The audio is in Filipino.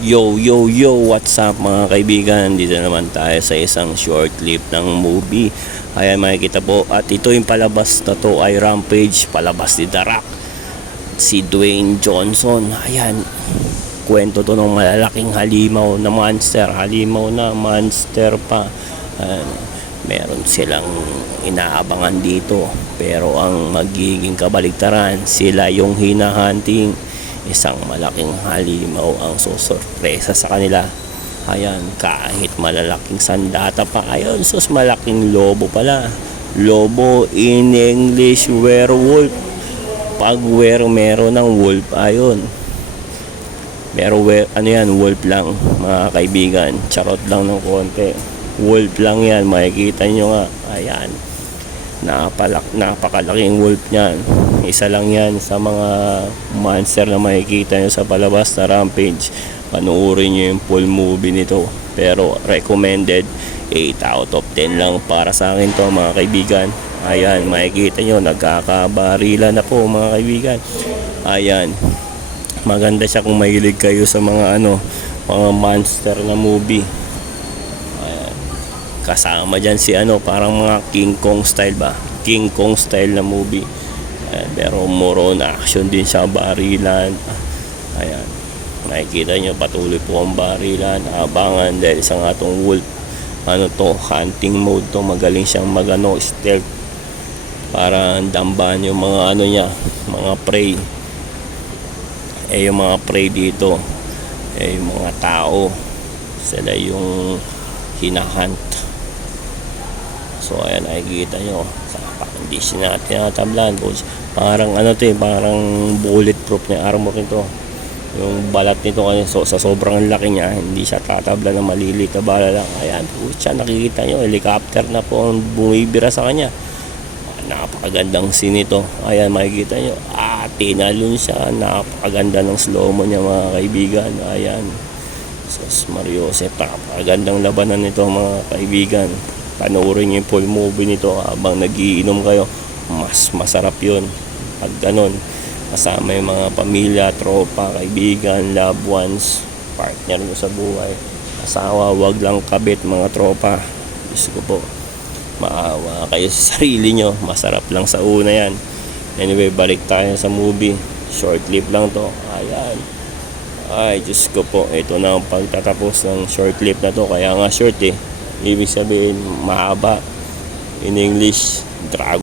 Yo, yo, yo, what's up mga kaibigan? Dito naman tayo sa isang short clip ng movie. Ayan, makikita po. At ito yung palabas na to ay Rampage, palabas ni The Rock, si Dwayne Johnson. Ayan, kwento to ng malalaking halimaw na monster. Halimaw na monster pa. Ayan, meron silang inaabangan dito. Pero ang magiging kabaligtaran, sila yung hinahunting. Isang malaking halimaw ang susurpresa sa kanila. Ayan, kahit malalaking sandata pa. Ayun, sus, malaking lobo pala. Lobo in English, werewolf. Pag meron ng wolf, ayun. Pero ano yan, wolf lang mga kaibigan. Charot lang ng konti. Wolf lang yan, makikita nyo nga. Ayan, napakalaking wolf niyan. Isa lang yan sa mga monster na makikita nyo sa palabas na Rampage. Panuorin nyo yung full movie nito. Pero recommended 8 out of 10 lang para sa akin to mga kaibigan. Ayan, makikita nyo, nagkakabarila na po mga kaibigan. Ayan, maganda siya kung mahilig kayo sa mga mga monster na movie. Ayan, kasama dyan si parang mga King Kong style ba? King Kong style na movie. Pero more on action din sa barilan. Ayan, makikita nyo patuloy po ang barilan, abangan dahil isang atong wolf. Hunting mode to. Magaling siyang stealth para dambahan yung mga niya, mga prey. Yung mga prey dito yung mga tao, sila yung hinahunt. So ayan, nakikita nyo, hindi siya tinatablan. Parang parang bulletproof na armor nito. Yung balat nito kasi sa sobrang laki niya, hindi siya tatablan ng maliliit na bala lang. Ayan, siya, nakikita nyo, helicopter na po ang bumibira sa kanya. Napakagandang scene ito. Ayan, makikita nyo, tinalon siya. Napakaganda ng slow-mo niya mga kaibigan. Ayan, sus Mariosep, napakagandang labanan nito mga kaibigan. Panoorin nyo yung full movie nito habang nagiinom kayo. Mas masarap yun pag ganun, kasama yung mga pamilya, tropa, kaibigan, loved ones, partner mo sa buhay, asawa. Wag lang kabit mga tropa. Diyos ko po, maawa kayo sa sarili nyo. Masarap lang sa una yan. Anyway, balik tayo sa movie. Short clip lang to. Ayan, ay Diyos ko po, ito na ang pagtatapos ng short clip na to. Kaya nga short ibig sabihin mahaba. In English, dragon.